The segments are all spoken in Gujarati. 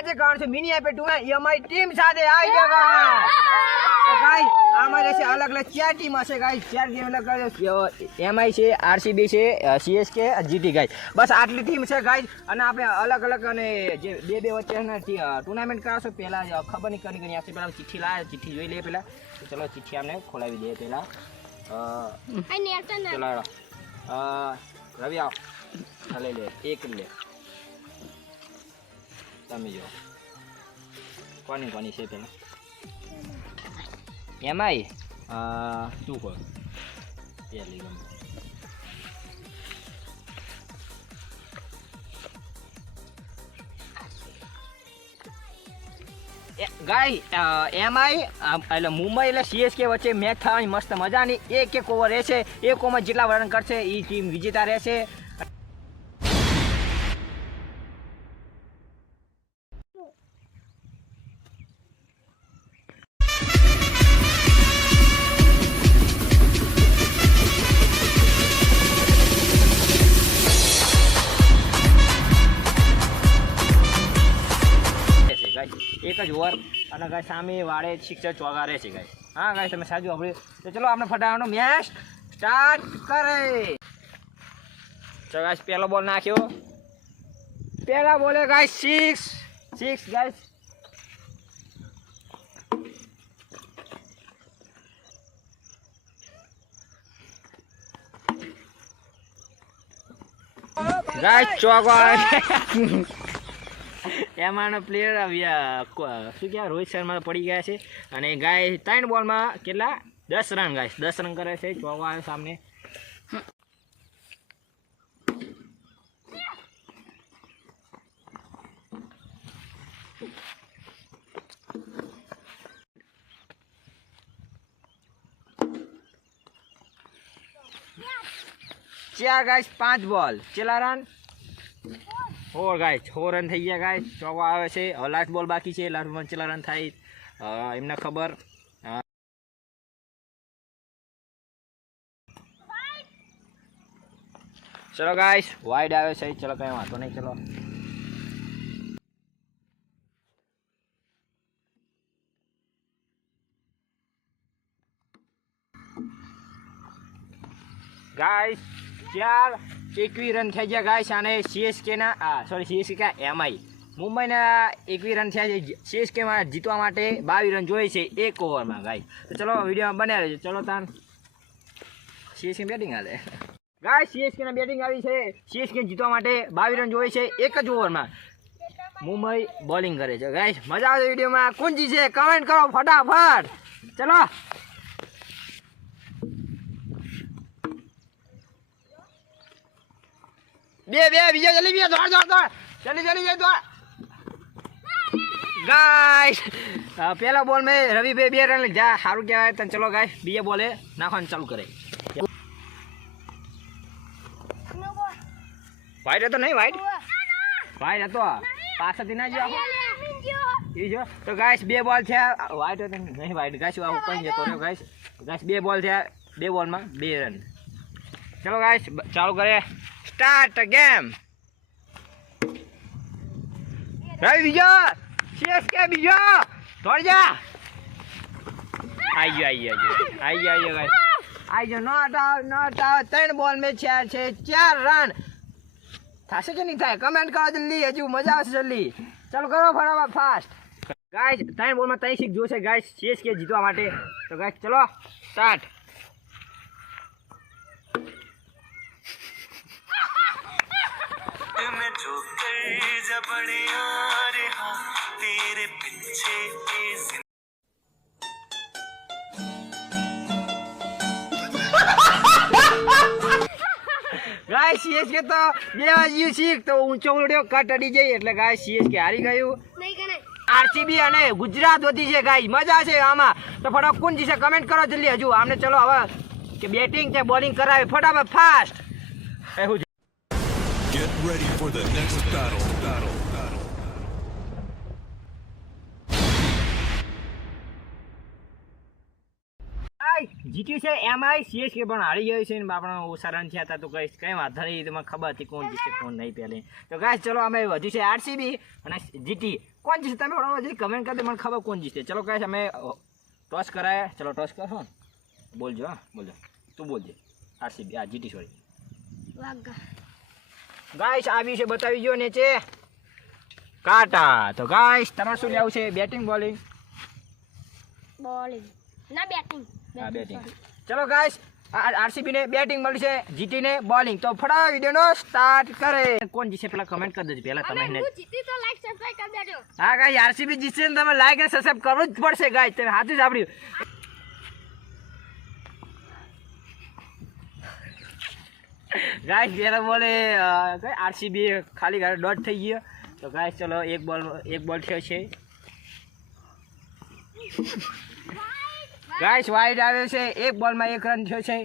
આજે કારણ છે મિની આઈપીએલ ટુર્નામેન્ટ એ અમારી ટીમ સાથે આવી ગયો ગાઈસ. તો ગાઈસ આમાં રહેશે અલગ અલગ 4 ટીમ હશે ગાઈસ. 4 ટીમ એટલે એમઆઈ છે, આરસીબી છે, સીએસકે, જીટી ગાઈસ. બસ આટલી ટીમ છે ગાઈસ. અને આપણે અલગ અલગ અને જે બે વચ્ચેના ટુર્નામેન્ટ કરાવશો. પહેલા ખબર નહીં કરી આપશે. પહેલા ચિઠ્ઠી લાવે, ચિઠ્ઠી જોઈ લઈએ પહેલા. ચલો ચિઠ્ઠી આપણે ખોલાવી દઈએ પહેલા. ચલો રવિ આવો લઈ લે, એક લે. તમે જો કોની કોની છે પેલા એમાંય શું કહો પહેલી ગમે ગાય એમાંય એટલે મુંબઈ એટલે સીએસકે વચ્ચે મેચ થવાની મસ્ત મજાની. એક ઓવર રહેશે. એક ઓવરમાં જેટલા રન કરશે એ ટીમ વિજેતા રહેશે. એક જ ઓવર અને ગાય સામે વાળે શિક્ષક ચોગા રહેશે ગાય. હા ગાય તમે સાજુ આપણે તો ચલો આપણે ફટાફટનો મેચ સ્ટાર્ટ કરે. ચલો ગાય પહેલો બોલ નાખ્યો. પહેલા બોલે ગાય 6 ગાય. ગાય ચોગા એમાંનો પ્લેયર શું કહેવાય રોહિત શર્મા પડી ગયા છે. અને ગાય 3 બોલમાં કેટલા 10 રન ગાય 10 રન કરે છે. ચોગા સામને ચાર ગાય 5 બોલ કેટલા રન 4 ગાય 4 રન થઈ ગયા ગાય. ચોગો આવે છે. હવે લાસ્ટ બોલ બાકી છે. લાસ્ટ બોલ કેટલા રન થાય એમને ખબર. ચલો ગાઈસ વાઇડ આવે છે. ચલો કઈ વાંધો નહીં. ચલો ગાઈસ 21 રન થઈ ગયા ગાઈસ. અને સીએસકે ના સીએસકે એમઆઈ મુંબઈના 21 રન થયા છે. સીએસકે માં જીતવા માટે 22 રન જોઈએ છે એક ઓવરમાં ગાઈસ. તો ચલો વિડીયોમાં બન્યા રહેજો. ચલો તાન સીએસકે બેટિંગ હાલે ગાઈસ. સીએસકે ના બેટિંગ આવી છે. સીએસકે જીતવા માટે 22 રન જોઈએ છે એક જ ઓવરમાં. મુંબઈ બોલિંગ કરે છે ગાઈસ. મજા આવે વિડીયોમાં. કોણ જીતશે કમેન્ટ કરો ફટાફટ. ચલો બે બીજા જલ્દી બે દોડ જલ્દી દોડ ગાઈસ. પહેલા બોલ में रवि भाई 2 रन जा સારું કહેવાય. તને ચલો ગાઈસ બીજા બોલે નાખવાનું ચાલુ કરે. વાઈડ હતો નહીં વાઈડ હતો પાછળથી ના જો એ જો. તો ગાઈસ 2 બોલ થયા. વાઈડ હતો નહીં વાઈડ ગાઈસ આવું કઈ જતો રહ્યો ગાઈસ. 2 બોલ થયા. 2 બોલમાં 2 રન. ચલો ગાઈસ ચાલુ કરે. Start game. રવિ બીજો સીએસકે બીજો દોડ જા. આઈ ગયો ગાઈસ. નોટ આઉટ 3 બોલ में 4 રન થશે કે નહીં થાય કમેન્ટ કરો જલ્દી. હજુ મજા આવશે જલ્દી. ચાલો કરો ફટાફટ ફાસ્ટ ગાઈસ. 3 બોલમાં 3 સિક્સ જોશે ગાઈસ સીએસકે જીતવા માટે. તો ગાઈસ ચલો સ્ટાર્ટ. ગાય સીએસકે તો 2 વાગ્યું શીખ તો ઊંચો ઉડ્યો કટ અડી જઈ એટલે ગાય સીએસકે હારી ગયું. આરસીબી અને ગુજરાત વધી છે ગાય. મજા છે આમાં. તો ફટાફટ કોણ જીશે કમેન્ટ કરો જલ્દી. હજુ આમને ચલો હવે કે બેટિંગ કે બોલિંગ કરાવે ફટાફટ fast. Get ready for the next battle. Guys જીત્યું છે એમઆઈ સીએસકે પણ હારી ગયો છે ને આપણા ઓછા રન થયા હતા તો ગાઈસ કઈ વાંધો નહીં તમને ખબર હતી કોણ જીતશે કોણ નહીં પહેલે તો ગાઈસ ચલો અમે વધ્યું છે આરસીબી અને જીટી કોણ જીતશે તમે થોડો કમેન્ટ કરી દો મને ખબર કોણ જીતશે ચલો ગાઈસ અમે ટોસ કરાય ચલો ટોસ કરો બોલજો હા બોલજો તું બોલજે આરસીબી આ જીટી સોરી ગાઈસ આવી છે બતાવી જો નીચે કાટા તો ગાઈસ તમારે શું લેવું છે બેટિંગ બોલિંગ બોલિંગ ના બેટિંગ હા બેટિંગ ચલો ગાઈસ આરસીબી ને બેટિંગ મળી છે જીટી ને બોલિંગ તો ફટાફટ વિડિયોનો સ્ટાર્ટ કરે કોણ જીતશે પેલા કમેન્ટ કરી દેજો પેલા તમે હું જીતી તો લાઈક સબસ્ક્રાઇબ કરી દેજો હા ગાઈસ આરસીબી જીતશે ને તમે લાઈક અને સબસ્ક્રાઇબ કરવું જ પડશે ગાઈસ તમે હાથું સાંભળ્યું ગાઈસ પેલા બોલે આરસીબી ખાલી ગાડી ડોટ થઈ ગયો તો ગાઈસ ચલો એક બોલ થયો છે ગાઈસ વાઇડ આવે છે એક બોલમાં 1 રન થયો છે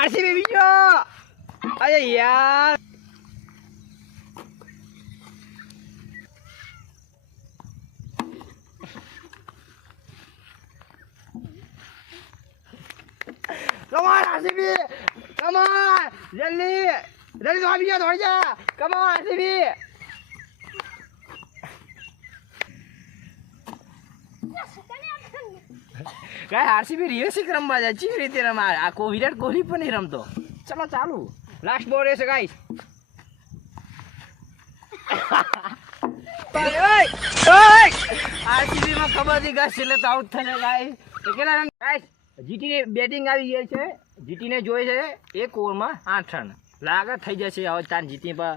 આરસીબી બીજો અરે યાર Come on, RCB! Come on! जल्दी जल्दी दौड़ जा दौड़ जा Come on, RCB! Guys RCB reversing રમવા જાય ચી રીતે રમા આ વિરાટ કોહલી પણ નહીં રમતો ચલો ચાલુ લાસ્ટ બોલ રહેશે ગાઈસ આરસીબી માં ખબર હતી ગાઈસ એટલે તો આઉટ થશે ગાઈસ તો કેટલા રન ગાઈસ જીટી ની બેટિંગ આવી ગઈ છે જીટી ને જોઈએ છે એક ઓવરમાં 8 રન લાગે થઈ જશે હવે તાર જીતી પર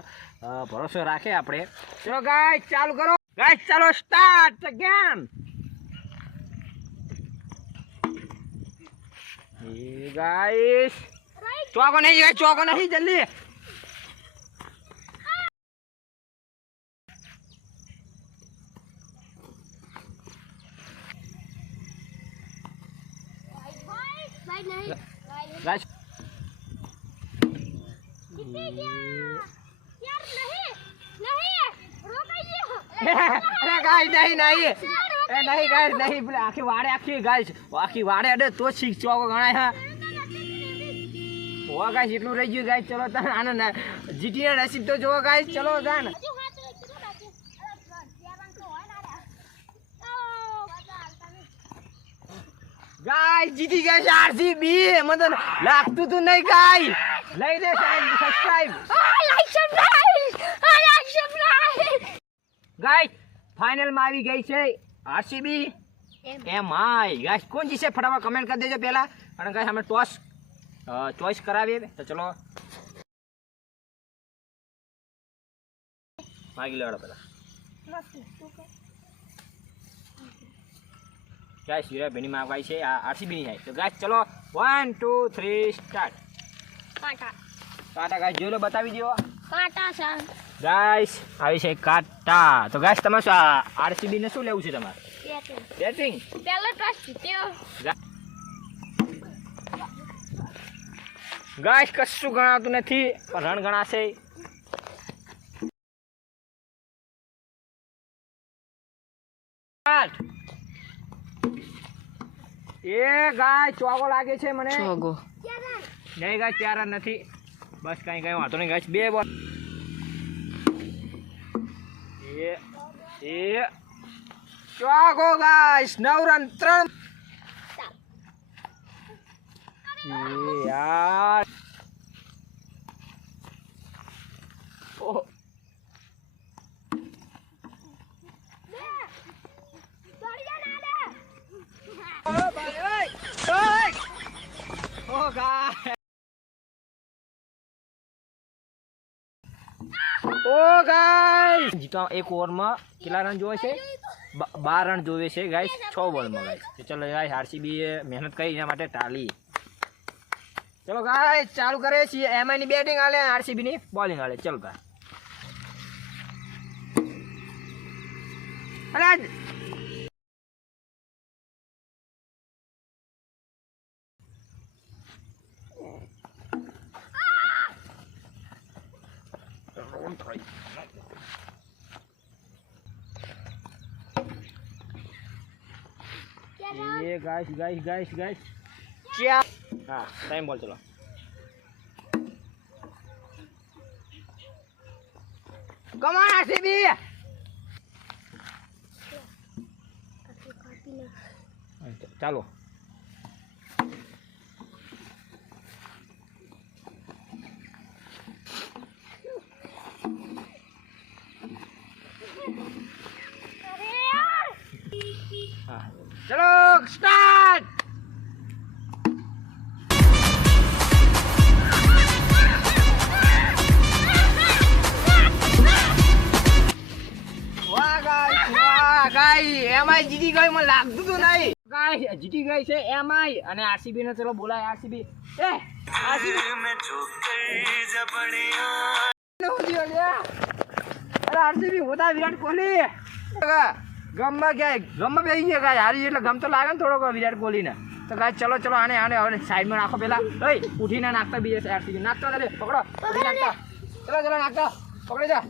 ભરોસો રાખે આપણે ચલો ગાઈસ ચાલુ કરો ગાઈસ ચાલો સ્ટાર્ટ ધ ગેમ ये गाइस चौको नहीं जल्दी गाइस अरे गाइस नहीं गाइस नहीं बोले आखी वाड़े अडे तो सीख चौको गणाय है वो गाइस इतनु रही गયું गाइस चलो ता आने जीटी ने नसीब तो जो गाइस चलो जान गाइस जीटी गाइस आरसीबी मतलब लागતું તું નહીં ગાइस લઈ દે સબસ્ક્રાઇબ ગાइस फाइनल में આવી ગઈ છે આરસીબી એમઆઈ ગાઈસ કોણ જીતશે ફટાફટ કમેન્ટ કરી દેજો પહેલા અને ગાઈસ અમે ટોસ ચોઈસ કરાવીએ તો ચલો માગી લેવાડો પહેલા ગાઈસ યુરા બેની માગવાઈ છે આ આરસીબી ની છે તો ગાઈસ ચલો 1 2 3 સ્ટાર્ટ કાટા ગાઈસ જોઈ લો બતાવી દો કાટા સા ગાઈસ આવી છે કાટા તો ગાઈસ તમે આરસીબી ને શું લેવું છે તમારે બેટિંગ પહેલો ટોસ જીત્યો ગાઈસ કશું ગણાતું નથી રન ગણાશે એ ગાય ચોગો લાગે છે મને ચોગો નહીં ગાય 4 રન નથી બસ કઈ વાંધો નહીં ગાઈસ 2 બોલ એ ચોગો ગાઈસ 9 રન 3 यार ओ गाइस जीता एक ओवर में કેટલા રન જોવે છે 12 રન જોવે છે ગાઈસ 6 બોલ માં ગાઈસ તો ચલો ગાઈસ આરસીબી એ મહેનત કરી એના માટે ટાલી चलो गाइस चालू करे एमआई ની બેટિંગ આલે આરસીબી ની બોલિંગ આલે ચલ ભાઈ અરે ગરમ થોડી ये गाइस गाइस गाइस गाइस क्या हाँ टाइम बोल चलो कम ऑन आरसीबी चलो અરે યાર हाँ चलो स्टार्ट વાહ ગાય એમઆઈ જીતી ગઈ મને લાગતું તું નહીં ગાય જીતી ગઈ છે એમઆઈ અને આરસીબી ને ચલો બોલાય આરસીબી એ આરસીબી મે જો કઈ જબડિયા અરે આરસીબી હોતા વિરાટ કોહલી ગમમાં બેસી ગયા ગાય હારી એટલે ગમ તો લાગે ને થોડોક વિરાટ કોહલી ને તો ગાય ચલો ચલો આને હવે સાઈડમાં નાખો પેલા ઉઠીને નાખતા બીજે આરસીબી નાખતો પકડો નાખતા ચલો ચલો નાખતો પકડી જા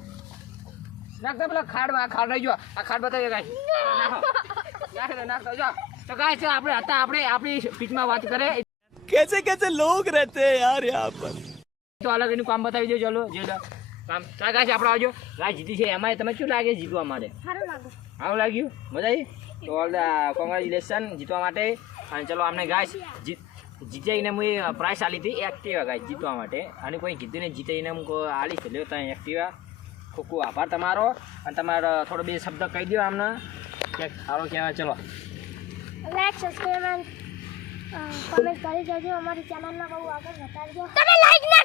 નાખતા પેલા ખાડ રહી ગયો આ ખાડ બતાવી ગાય નાખતો જા તો ગાય છે આપણે આપણી પીચમાં વાત કરે कैसे कैसे लोग रहते हैं यार यहाँ पर તો અલગ એનું કામ બતાવી દો ચલો જે કામ ચાલ ગાય આપણે આવજો ગાય જીતી છે એમાં તમે શું લાગે જીતવા માટે સારું લાગે સારું લાગ્યું મજા આવી તો ઓલ કોંગ્રેચ્યુલેશન જીતવા માટે અને ચલો અમને ગાય જીતીને હું પ્રાઇસ આલી હતી એક્ટિવા ગાય જીતવા માટે અને કોઈ કીધું ને જીતીને હું આલી છે લ્યો ત્યાં એક્ટિવા ખૂબ ખૂબ આભાર તમારો અને તમારો થોડો બે શબ્દ કહી દો અમને કે સારો કહેવાય ચલો લાઈક સબસ્ક્રાઇબ અને કમેન્ટ કરી દેજો અમારી ચેનલમાં બહુ આગળ વધારજો તમે લાઈક ના